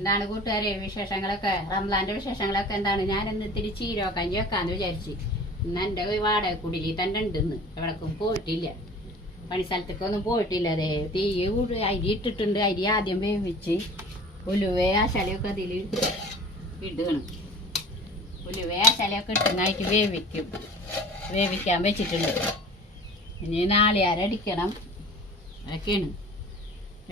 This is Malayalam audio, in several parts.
എന്താണ് കൂട്ടുകാരെ വിശേഷങ്ങളൊക്കെ? റംസാന്റെ വിശേഷങ്ങളൊക്കെ എന്താണ്? ഞാൻ ഇന്ന് ഇത്തിരി ചീരക്കഞ്ഞി വെക്കാന്ന് വിചാരിച്ചു. ഇന്ന് എൻ്റെ വാടക കുടിയിൽ തന്നെ ഉണ്ടെന്ന്, എവിടേക്കും പോയിട്ടില്ല, പണിസ്ഥലത്തേക്കൊന്നും പോയിട്ടില്ല. അതെ, തീ അരി ഇട്ടിട്ടുണ്ട്. അരി ആദ്യം വേവിച്ച് ഉലുവേ ആശാലയൊക്കെ അതിൽ ഇടണം. ഉലുവേ ആശാലയൊക്കെ ഇട്ടുന്നതായിട്ട് വേവിക്കാൻ വെച്ചിട്ടുണ്ട്. ഇനി നാളികേരടിക്കണം. അതൊക്കെയാണ്.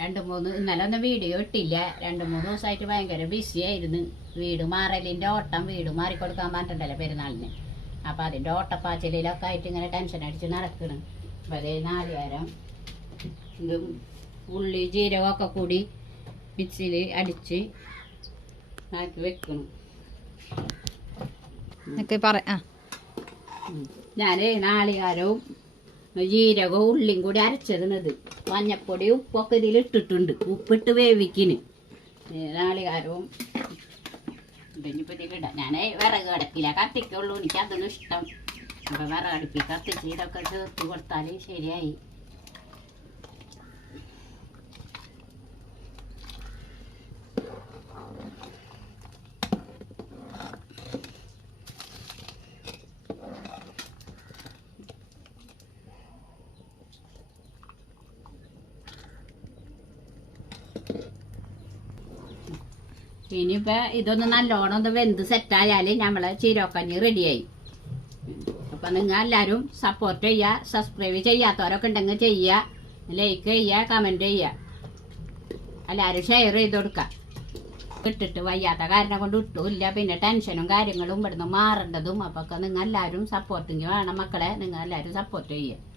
ഇന്നലെ ഒന്നും വീഡിയോ ഇട്ടില്ല. 2-3 ദിവസമായിട്ട് ഭയങ്കര ബിസി ആയിരുന്നു. വീട് മാറലിൻ്റെ ഓട്ടം, വീട് മാറിക്കൊടുക്കാൻ പറഞ്ഞിട്ടുണ്ടല്ലോ പെരുന്നാളിന്. അപ്പം അതിൻ്റെ ഓട്ടപ്പാച്ചിലൊക്കെ ആയിട്ട് ഇങ്ങനെ ടെൻഷൻ അടിച്ച് നടക്കണം. അപ്പം അതേ നാളികേരം ഇതും ഉള്ളി ജീരകമൊക്കെ കൂടി മിക്സിയിൽ അടിച്ച് ആക്കി വെക്കണം. ഞാൻ നാളികേരവും ജീരകവും ഉള്ളിയും കൂടി അരച്ചതിനത്, മഞ്ഞപ്പൊടി ഉപ്പൊക്കെ ഇതിൽ ഇട്ടിട്ടുണ്ട്. ഉപ്പിട്ട് വേവിക്കിന് നാളികേരവും ഇനിയിപ്പോൾ ഇതിലിടാം. ഞാൻ വിറക് അടക്കില്ല, കത്തിക്കുള്ളൂ. എനിക്ക് അതൊന്നും ഇഷ്ടം. അപ്പോൾ വിറക് അടുപ്പി കത്തിച്ച് ഇതൊക്കെ ചേർത്ത് കൊടുത്താൽ ശരിയായി. ഇനിയിപ്പോൾ ഇതൊന്ന് നല്ലോണം ഒന്ന് വെന്ത് സെറ്റായാൽ നമ്മളെ ചീരക്കഞ്ഞി റെഡിയായി. അപ്പം നിങ്ങൾ എല്ലാവരും സപ്പോർട്ട് ചെയ്യുക. സബ്സ്ക്രൈബ് ചെയ്യാത്തവരൊക്കെ ഉണ്ടെങ്കിൽ ചെയ്യുക, ലൈക്ക് ചെയ്യുക, കമൻറ്റ് ചെയ്യുക, എല്ലാവരും ഷെയർ ചെയ്ത് കൊടുക്കുക. ഇട്ടിട്ട് വയ്യാത്ത കാരണം കൊണ്ട് ഇട്ടില്ല. പിന്നെ ടെൻഷനും കാര്യങ്ങളും ഇവിടുന്ന് മാറേണ്ടതും. അപ്പോൾ നിങ്ങൾ എല്ലാവരും സപ്പോർട്ടിങ് വേണം മക്കളെ. നിങ്ങൾ എല്ലാവരും സപ്പോർട്ട് ചെയ്യുക.